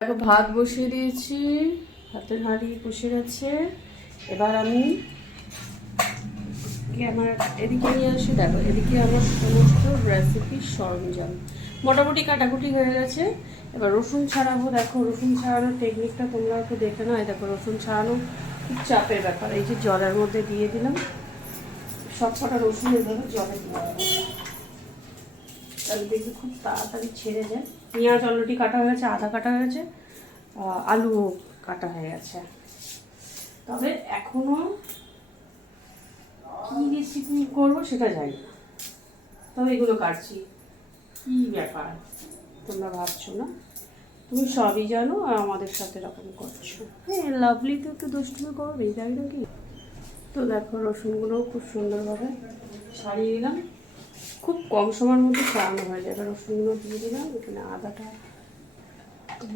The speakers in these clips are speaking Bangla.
দেখো ভাত বসিয়ে দিয়েছি, ভাতের হাঁড়ি বসে গেছে। এবার আমি আমার এদিকে নিয়ে আসি। দেখো এদিকে আমার সমস্ত রেসিপির সরঞ্জাম মোটামুটি কাটাকুটি হয়ে গেছে। এবার রসুন ছাড়াবো। দেখো রসুন ছাড়ানোর টেকনিকটা তোমরা একটু দেখে নাও। দেখো রসুন ছাড়ানো খুব চাপের ব্যাপার। এই যে জলের মধ্যে দিয়ে দিলাম, সব কটা রসুন এভাবে জলে দিয়ে দেবো, তাহলে দেখবি খুব তাড়াতাড়ি ছেড়ে যায়। পেঁয়াজ অলরেডি কাটা হয়ে গেছে, আদা কাটা হয়েছে, আলুও কাটা হয়ে গেছে। তবে এখনো কি রেসিপি করবো সেটা জানি না, তবে এগুলো কাটছি। কি ব্যাপার তোমরা ভাবছো না? তুমি সবই জানো আর আমাদের সাথে এরকম করছো। হ্যাঁ, লাভলি তো একটু দুষ্টুমি করবেই, তাই নাকি? তো দেখো রসুনগুলোও খুব সুন্দরভাবে ছাড়িয়ে দিলাম। খুব কম সময়ের মধ্যে ছাড়ানো হয়ে যায়। এবার রসুনগুলো দিয়ে দিলাম, এখানে আদাটা করে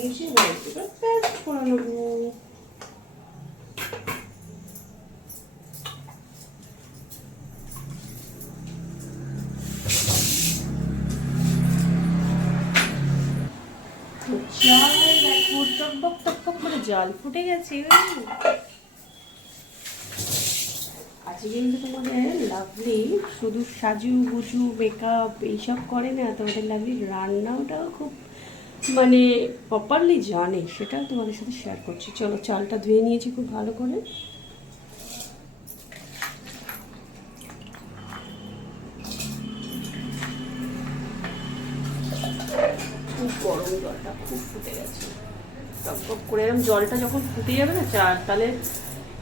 নিয়েছি, পেস্ট করে নেবো। জাল দেখো, টকবক টকবক করে জাল ফুটে গেছে। আজকে কিন্তু তোমাদের লাভলি শুধু সাজু গুজু মেকআপ এইসব করে না, তোমাদের লাভলি রান্নাটাও খুব মানে প্রপারলি জানে, সেটাও তোমাদের সাথে শেয়ার করছি। চলো, চালটা ধুয়ে নিয়েছি খুব ভালো করে। খুব গরম, জলটা খুব ফুটে গেছে টক করে। এরকম জলটা যখন ফুটে যাবে না চাল, তাহলে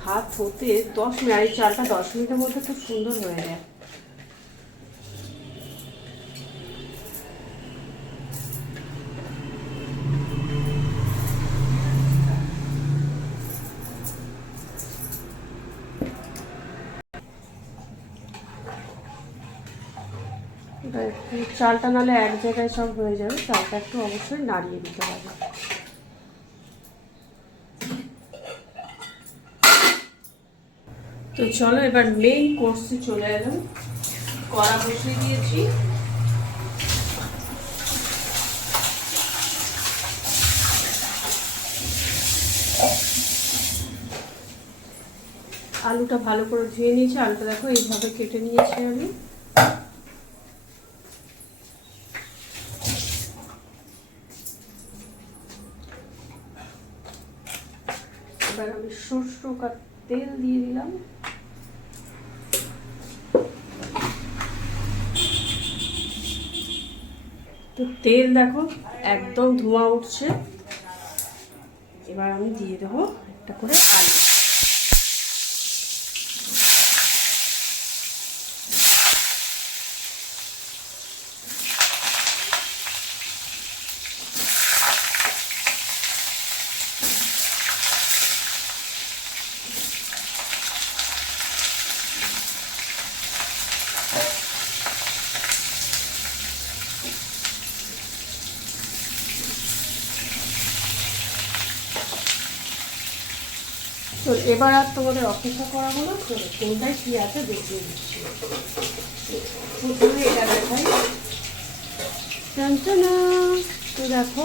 ভাত হতে 10 মিনিট, আর এই চালটা 10 মিনিটের মধ্যে খুব সুন্দর হয়ে যায়। চালটা নাহলে এক জায়গায় সব হয়ে যাবে, চালটা একটু অবশ্যই নাড়িয়ে দিতে হবে। তো চলো এবার মেইন কোর্সে চলে এলাম। কড়া বসিয়ে দিয়েছি, আলুটা ভালো করে ধুয়ে নিয়েছি। আলুটা দেখো এইভাবে কেটে নিয়েছি আমি। এবার আমি সরষে তেল দিয়ে দিলাম। তো তেল দেখো একদম ধোঁয়া উঠছে। এবার আমি দিয়ে দেবো একটা করে আলু। তো এবার আর তোমাদের অপেক্ষা করাবো না, কোনটায় কি আছে দেখিয়ে দিচ্ছি। প্রথমে এটা দেখাই, টানটানা। তো দেখো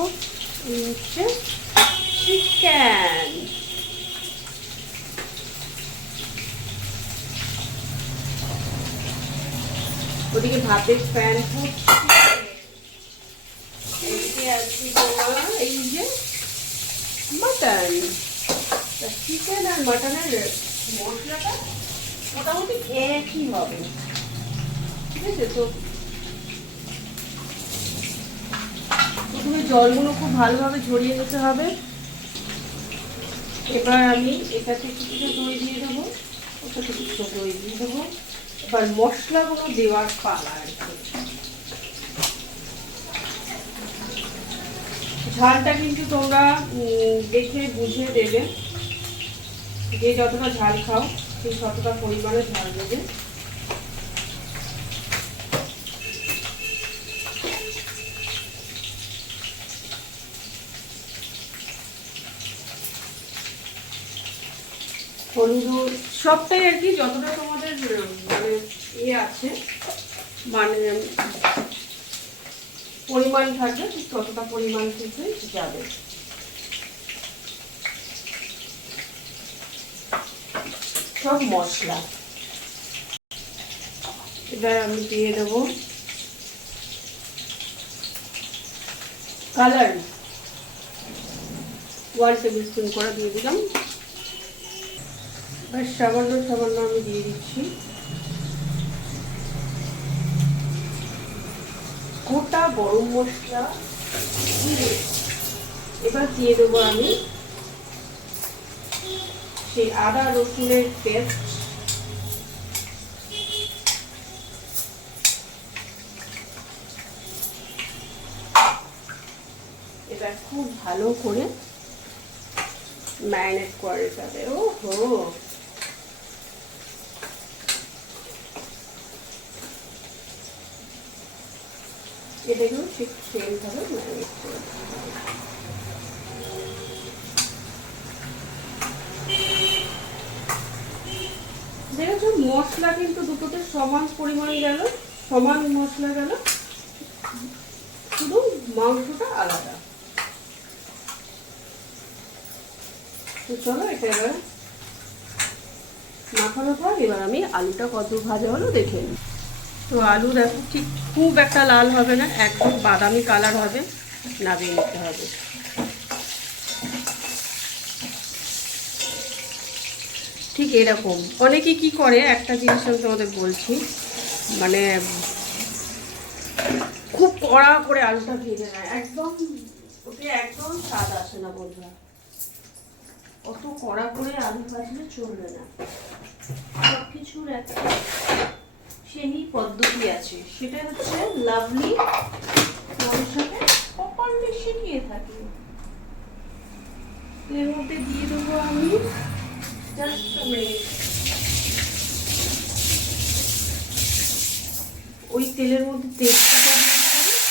এই হচ্ছে চিকেন। ওদিকে ভাতের প্যান ফুটছে, এদিকে আছে তোমার এই যে মাটন। চিকেন আর মাটনের মশলাটা মোটামুটি একই হবে, ঠিক আছে? তো প্রথমে জলগুলো খুব ভালোভাবে ঝরিয়ে নিতে হবে। এবার আমি এটাতে কিছুটা দই দিয়ে দেবো, ওটাতে কিছুটা দই দিয়ে দেবো। এবার মশলাগুলো দেওয়ার পালা। ঝালটা কিন্তু তোমরা দেখে বুঝে দেবে, যে যতটা ঝাল খাও সেই ততটা পরিমাণে ঝাল দেবে। হলুদ সবটাই আর কি, যতটা তোমাদের মানে ইয়ে আছে, মানে পরিমাণ থাকবে ঠিক ততটা পরিমাণ কিছুই যাবে। সব মশলা এবার আমি দিয়ে দেবো কালার 1 টেবিল স্পুন করে দিয়ে দিলাম। এবার সামান্য সামান্য আমি দিয়ে দিচ্ছি গোটা গরম মশলা। এবার দিয়ে দেবো আমি সেই আদা রসুনের পেস্ট, এবার খুব ভালো করে ম্যারিনেট করে যাবে। ও হো, এটাকেও ঠিক সেমভাবে ম্যারিনেট করে দেখেছো মশলা কিন্তু দুটোতে সমান পরিমাণ গেল, সমান মশলা গেল, শুধু মাংসটা আলাদা। তো চলো এটা এবার মাখানোর পর এবার আমি আলুটা কত ভাজা হলো দেখে নিই। তো আলু দেখো ঠিক খুব একটা লাল হবে না, একদম বাদামি কালার হবে, নামিয়ে নিতে হবে। ঠিক এরকম অনেকে কি করে, একটা জিনিস আমি তোমাদের বলছি, মানে খুব কড়া করে আলুটা ভেজে নেয়, একদম ওকে একদম স্বাদ আসে না বন্ধুরা। অত কড়া করে আলু ভাজলে চলবে না, সব কিছুর একটা সেই পদ্ধতি আছে, সেটা হচ্ছে লাভলি তোমাদের সাথে প্রপারলি শিখিয়ে থাকি। এর মধ্যে দিয়ে দেবো আমি জাস্ট ওই তেলের মধ্যে তেজপাতা দিয়ে দেবো,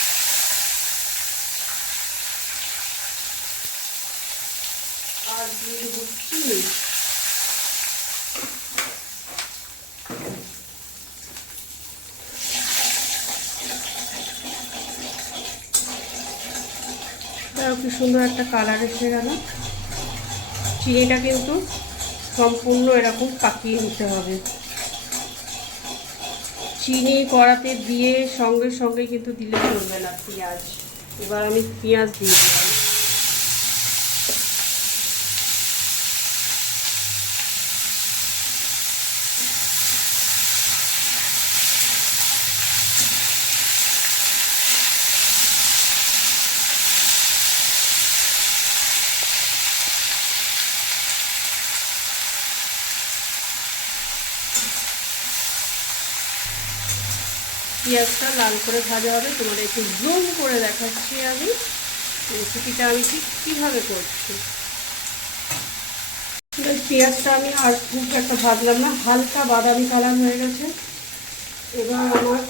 আর দিয়ে দেবো চিনি। কি সুন্দর একটা কালার এসে গেল। চিনিটা কিন্তু সম্পূর্ণ এরকম পাকিয়ে নিতে হবে, চিনি কড়াতে দিয়ে সঙ্গে সঙ্গে কিন্তু দিলে চলবে না পেঁয়াজ। এবার আমি পেঁয়াজ দিয়ে দিলাম, পেঁয়াজটা লাল করে ভাজা হবে। তোমাদের একটু জুম করে দেখাচ্ছি আমি রেসিপিটা আমি ঠিক কীভাবে করছি। পেঁয়াজটা আমি আর খুব একটা ভাজলাম না, হালকা বাদামি কালার হয়ে গেছে। এবার আমার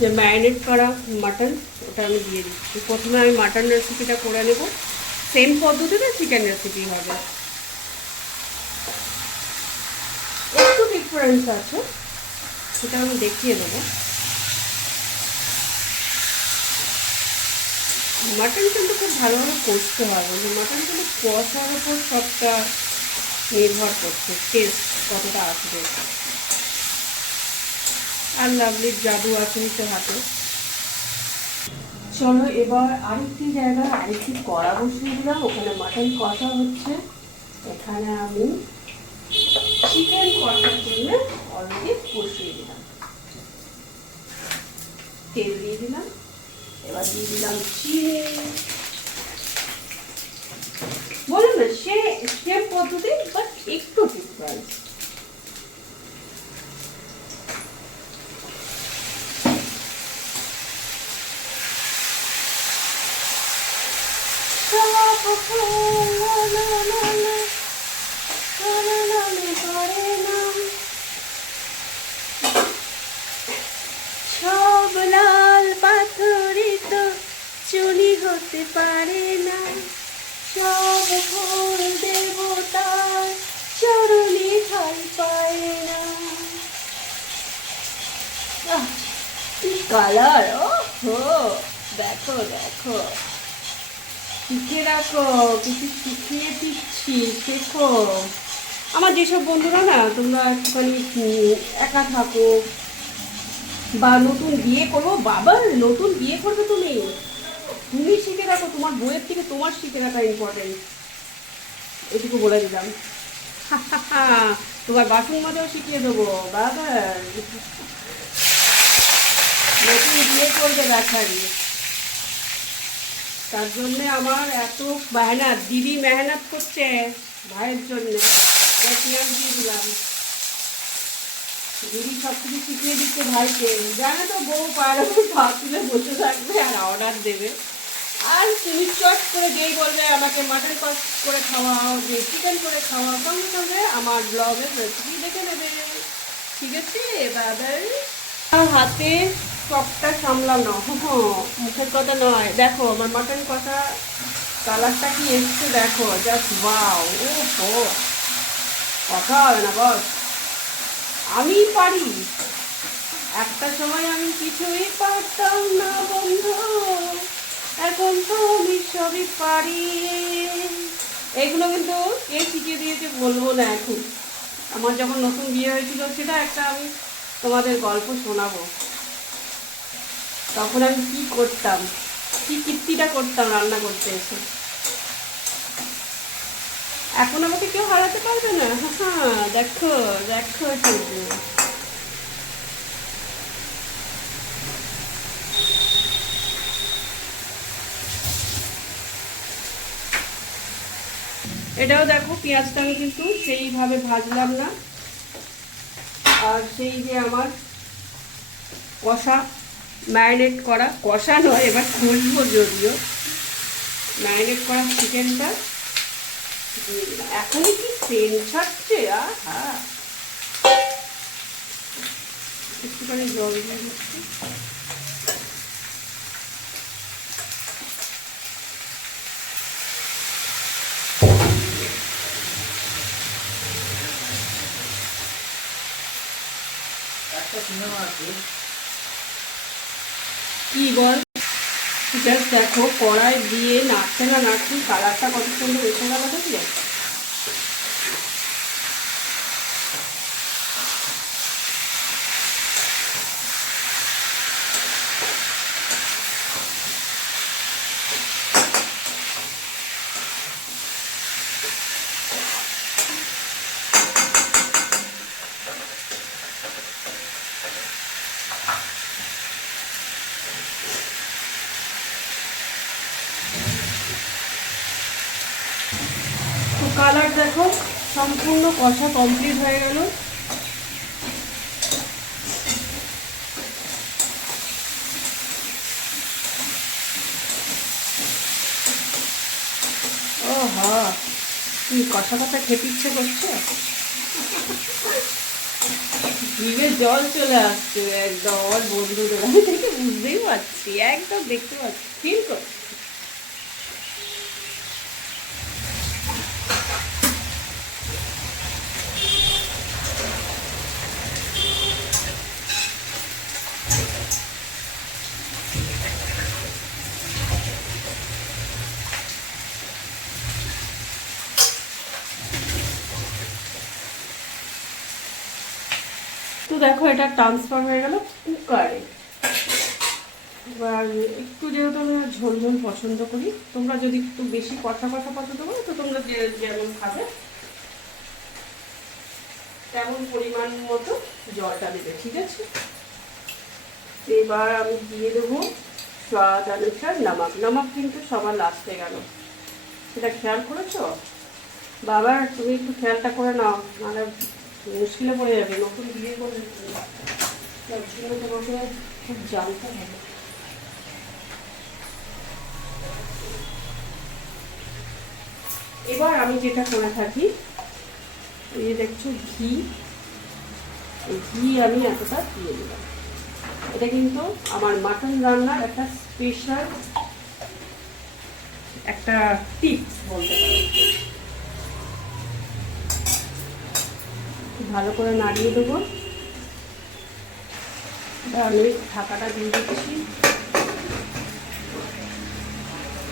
যে ম্যারিনেট করা মাটন ওটা আমি দিয়ে দিচ্ছি। প্রথমে আমি মাটন রেসিপিটা করে নেব, সেম পদ্ধতিতে চিকেন রেসিপি হবে, একটু ডিফারেন্স আছে, সেটা আমি দেখিয়ে দেবো। মাটন কিন্তু খুব ভালোভাবে কষতে হবে, মাটন কিন্তু কষার ওপর সবটা নির্ভর করছে, টেস্ট কতটা আসবে। আর লাভলির জাদু আছে তো হাতে। চলো এবার আরেকটি জায়গায় আরেকটি কড়া বসিয়ে দিলাম, ওখানে মাটন কষা হচ্ছে। এখানে আমি চিকেন কষার জন্য অলরেডি বসিয়ে দিলাম, তেল দিয়ে দিলাম, এবার দিয়ে দিলাম চিনি। বললাম না সেম পদ্ধতি, বাট একটু ডিফারেন্স। সব লাল পাথরে তো চুনি হতে পারে না, সব ফুল দেবতার চরণে ঠাঁই পায় না। কালার, ও হো, দেখো দেখো, শিখে রাখো, কিছু শিখিয়ে দিচ্ছি, শেখো। আমার যেসব বন্ধুরা না তোমরা একটুখানি একা থাকো বা নতুন বিয়ে করবো, বাবা নতুন বিয়ে করবে তুমি, তুমি শিখে রাখো, তোমার বইয়ের থেকে তোমার শিখে রাখা ইম্পর্টেন্ট, এটুকু বলে দিলাম। তোমার বাসন মাজাও শিখিয়ে দেবো বাবা, নতুন বিয়ে করবে দেখারি, তার জন্যে আমার এত মেহনত, দিদি মেহনত করছে ভাইয়ের জন্যে, পেঁয়াজ দিয়ে দিলাম, দিদি সব কিছু শিখিয়ে দিচ্ছে ভাইকে, জানে তো বউ পায়ের ওপর পা তুলে বসে থাকবে আর অর্ডার দেবে, আর তুমি চট করে যেই বলবে আমাকে মাটন কষ করে খাওয়াও, যে চিকেন করে খাওয়াও, সঙ্গে সঙ্গে আমার ব্লগের রেসিপি দেখে নেবে, ঠিক আছে বাবার। হাতে সবটা সামলানো, মুখের কথা নয়। দেখো আমার মাটন কষা কালারটা কি এসছে দেখো, জাস্ট ওয়াও, ও হো, কথা হবে না বস, আমি পারি, একটা সময় আমি কিছুই পারতাম না বন্ধু, এখন তো আমি সবই পারি। এগুলো কিন্তু কে শিখিয়ে দিয়েছে বলবো না এখন, আমার যখন নতুন বিয়ে হয়েছিল সেটা একটা আমি তোমাদের গল্প শোনাবো, তখন আমি কি করতাম, কি কীর্তিটা করতাম রান্না করতে এসে। এখন আমাকে কেউ হারাতে পারবে না, হ্যাঁ দেখো দেখো শুধু। এটাও দেখো পেঁয়াজটা আমি কিন্তু সেইভাবে ভাজলাম না, আর সেই যে আমার কষা ম্যারিনেট করা, কষা নয় এবার কষবো যদিও, ম্যারিনেট করা চিকেনটা এখনই কি সেন্ট ছাড়ছে, হ্যাঁ একটুখানি জল দিয়ে দিচ্ছি। কি বল, জাস্ট দেখো কড়াই দিয়ে নাড়তে না নাড়তে কালারটা কত সুন্দর এসে গেল, দেখলে? তো কালার দেখো সম্পূর্ণ কষা কমপ্লিট হয়ে গেল। ও হা, কি কষা কষা খেতে ইচ্ছে করছে, জিভে জল চলে আসছে একদম, আমার বন্ধুদের আমি থেকে বুঝতেই পারছি, একদম দেখতে পাচ্ছি, ফিল করছি। তো দেখো এটা ট্রান্সফার হয়ে গেল কুকারে। এবার একটু যেহেতু আমি ঝোল ঝোল পছন্দ করি, তোমরা যদি একটু বেশি কষা কষা পছন্দ করো তো তোমরা যেমন খাবে তেমন পরিমাণ মতো জলটা দেবে, ঠিক আছে? এবার আমি দিয়ে দেবো স্বাদ অনুসার নমক। নমক কিন্তু সবার লাস্টে গেল, সেটা খেয়াল করেছো বাবা? তুমি একটু খেয়ালটা করে নাও, নাহলে মুশকিলে পড়ে যাবে, নতুন বিয়ে করলে তার জন্য তোমাকে খুব জানতে হবে। এবার আমি যেটা করে থাকি, এই যে দেখছো ঘি, এই ঘি আমি এতটা দিয়ে দিলাম। এটা কিন্তু আমার মাটন রান্নার একটা স্পেশাল একটা টিপস বলতে পারি। ভালো করে নাড়িয়ে দেবো। আমি ঢাকাটা দিয়ে দিচ্ছি,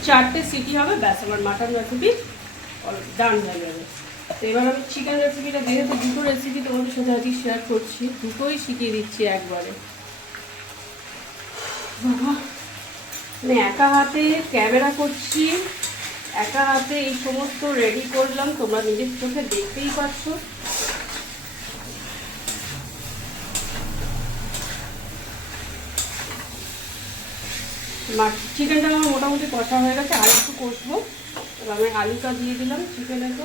4টে সিটি হবে, ব্যাস আমার মাটন রেসিপি ডান হয়ে যাবে। তো এবার আমি চিকেন রেসিপিটা, যেহেতু দুটো রেসিপি তোমাদের সাথে আজকে শেয়ার করছি, দুটোই শিখিয়ে দিচ্ছি একবারে। বাবা, মানে একা হাতে ক্যামেরা করছি, একা হাতে এই সমস্ত রেডি করলাম, তোমরা নিজের চোখে দেখতেই পাচ্ছ। চিকেনটা আমার মোটামুটি কষা হয়ে গেছে, আর একটু কষবো। এবার আমি আলুটা দিয়ে দিলাম চিকেনে। তো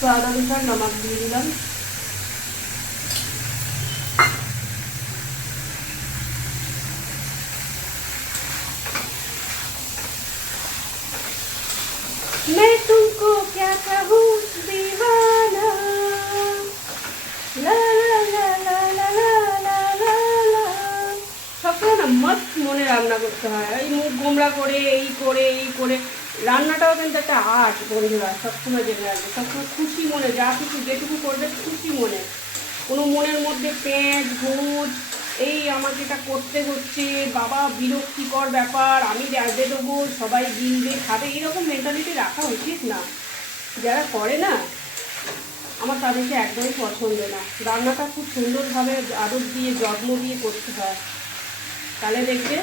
स्वाद अनुसार नमक দিয়ে দিলাম। मैं तुमको क्या कहूँ दीवाना, ला ला ला ला ला ला ला ला। সবসময় না মস্ত মনে রান্না করতে হয়, এই মুখ গোমরা করে এই করে এই করে। রান্নাটাও কিন্তু একটা আর্ট বন্ধুরা, সবসময় জেনে রাখবে। সবসময় খুশি মনে যা কিছু যেটুকু করবে খুশি মনে, কোনো মনের মধ্যে পেঁচ ভুজ এই আমাকে এটা করতে হচ্ছে, বাবা বিরক্তিকর ব্যাপার, আমি রাঁধে দেবো, সবাই গিলবে খাবে, এইরকম মেন্টালিটি রাখা উচিত না। যারা করে না, আমার তাদেরকে একদমই পছন্দ না। রান্নাটা খুব সুন্দরভাবে আদর দিয়ে যত্ন দিয়ে করতে হয়, তাহলে দেখবে।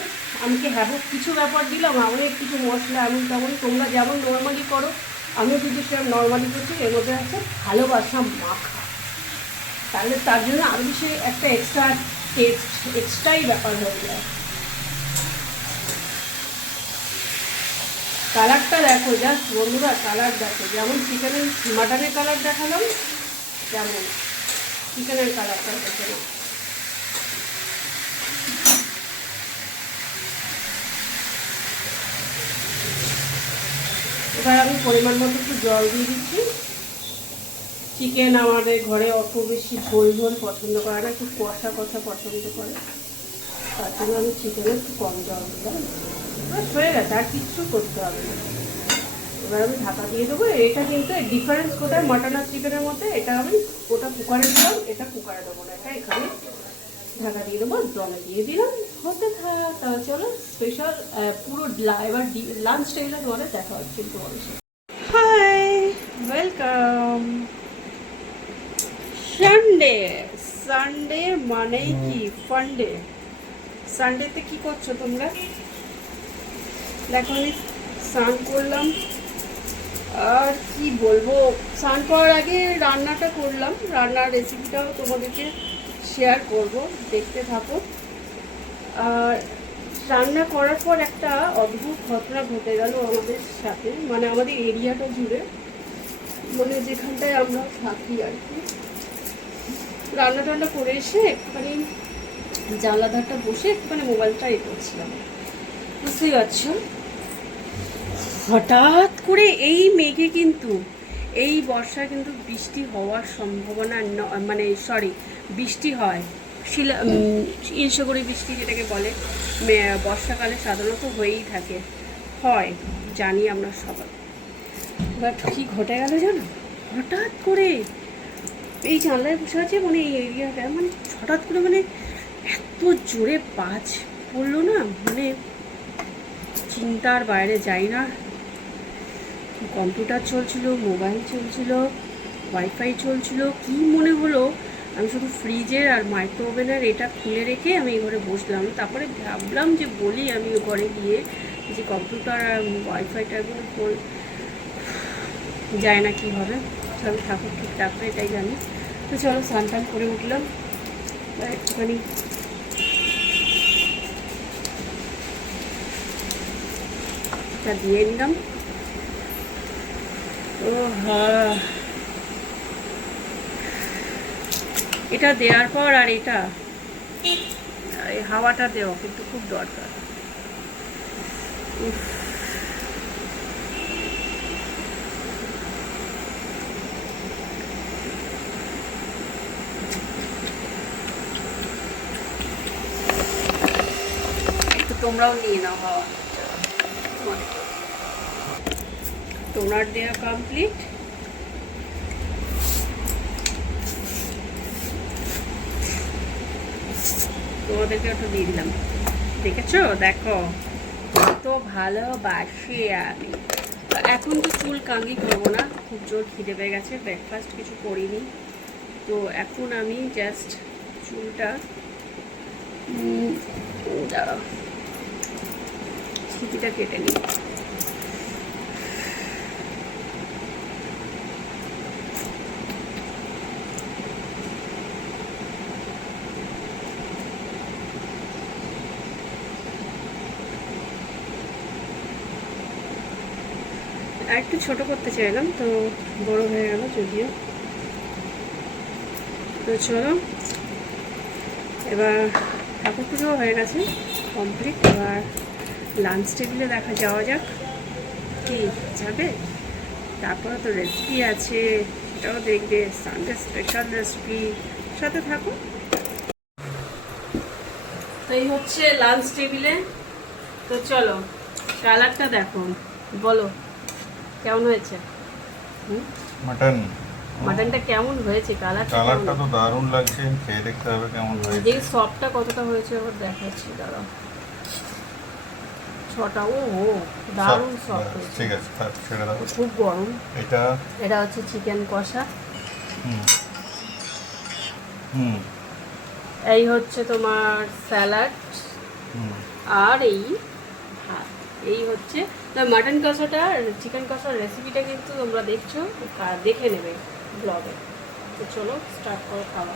আমাকে হ্যাঁ কিছু ব্যাপার দিলাম, অনেক কিছু মশলা এমন তেমন, তোমরা যেমন নর্মালি করো আমিও কিন্তু সেরকম নর্মালি করছি। এর মধ্যে আছে ভালোবাসা মাখা, তাহলে তার জন্য আরও বেশি একটা এক্সট্রা টেস্ট, এক্সট্রাই ব্যাপার হয়ে যায়। কালারটা দেখো জাস্ট বন্ধুরা, কালার দেখো, যেমন চিকেনের মাটনের কালার দেখালাম তেমন চিকেনের কালারটা দেখে না। এবার আমি পরিমাণ মতো একটু জল দিয়ে দিচ্ছি। চিকেন আমাদের ঘরে অত বেশি ঝোল ঝোল পছন্দ করে না, একটু কষা কষা পছন্দ করে, তার জন্য আমি চিকেনে একটু কম জল দিলাম। ব্যাস হয়ে গেছে, আর কিচ্ছু করতে হবে না। এবার আমি ঢাকা দিয়ে দেবো। এটা কিন্তু ডিফারেন্স কোথায় মাটন আর চিকেনের মধ্যে, এটা আমি ওটা কুকারে দিলাম, এটা কুকারে দেবো না, এটা এখানে ঢাকা দিয়ে দেবো, জলে দিয়ে দিলাম, হতে থাক। তাহলে চলো স্পেশাল পুরো এবার লাঞ্চ টাইমটা তোমাদের দেখা হচ্ছে তোমাদের সাথে। High, welcome. সানডে, সানডে মানেই কি ফান্ডে। সানডেতে কি করছো তোমরা? দেখো আমি স্নান করলাম, আর কি বলবো, স্নান করার আগে রান্নাটা করলাম, রান্নার রেসিপিটাও তোমাদেরকে শেয়ার করব, দেখতে থাকো। আর রান্না করার পর একটা অদ্ভুত ঘটনা ঘটে গেল আমাদের সাথে, মানে আমাদের এরিয়াটা জুড়ে, মানে যেখানটায় আমরা থাকি আর কি। রান্না টান্না করে এসে একটুখানি জানলা ধারটা বসে একটুখানি মোবাইলটা এ করছিলাম, বুঝতেই পারছো। হঠাৎ করে এই মেঘে কিন্তু এই বর্ষায় কিন্তু বৃষ্টি হওয়ার সম্ভাবনা, মানে সরি বৃষ্টি হয়, ইলশগড়ি বৃষ্টি যেটাকে বলে, বর্ষাকালে সাধারণত হয়েই থাকে, হয় জানি আমরা সবাই। বাট কি ঘটে গেল জানো, হঠাৎ করে এই জানলায় বসে আছে, মানে এই এরিয়াটা মানে হঠাৎ করে মানে এত জোরে বাজ পড়লো না, মানে চিন্তার বাইরে, যাই না। কম্পিউটার চলছিল, মোবাইল চলছিল, ওয়াইফাই চলছিল, কি মনে হলো আমি শুধু ফ্রিজের আর মাইক্রো ওভেনের এটা খুলে রেখে আমি ঘরে বসলাম। তারপরে ভাবলাম যে বলি আমি ঘরে গিয়ে যে কম্পিউটার আর ওয়াইফাইটা যায় না কী হবে, সব ঠাকুর ঠিক রাখবে এটাই জানি। তো চলো স্নান টান করে উঠলাম, একটুখানি দিয়ে নিলাম। ও হ্যাঁ, এটা দেওয়ার পর আর এটা হাওয়াটা দেওয়া কিন্তু খুব দরকার। তোমরাও নিয়ে নাও বাবা। তোমার দেওয়া কমপ্লিট। তোমাদেরকে একটু দিয়ে দিলাম, দেখেছো? দেখো কত ভালোবাসি আমি। এখন তো চুল কাঙ্গি করবো না, খুব জোর খিদে পেয়ে গেছে, ব্রেকফাস্ট কিছু করিনি। তো এখন আমি জাস্ট চুলটা দাঁড়াও স্টিকিটা কেটে নিই। আর একটু ছোটো করতে চাইলাম, তো বড় হয়ে গেল যদিও। তো চলো, এবার ঠাকুর পুজো হয়ে গেছে কমপ্লিট। এবার লাঞ্চ টেবিলে দেখা যাওয়া যাক, কি যাবে। তারপরে তো রেসিপি আছে, সেটাও দেখবে, সানডে স্পেশাল রেসিপি, সাথে থাকো। তো এই হচ্ছে লাঞ্চ টেবিলে। তো চলো, কালারটা দেখো, বলো কেমন হয়েছে? মাটনটা কেমন হয়েছে? কালারটা তো দারুণ লাগছে, খেয়ে দেখতে হবে কেমন হয়েছে। দেখি সফটটা কতটা হয়েছে, আবার দেখাচ্ছি দাঁড়াও। ছটা, ও দারুণ সফট হয়েছে। ঠিক আছে, ছেড়ে দাও। খুব গরম। এটা হচ্ছে চিকেন কষা। এই হচ্ছে তোমার স্যালাড, আর এই ভাত। এই হচ্ছে মাটন কষাটা, চিকেন কষার রেসিপিটা কিন্তু তোমরা দেখছো, দেখে নেবে ব্লগে। তো চলো স্টার্ট করো খাওয়া।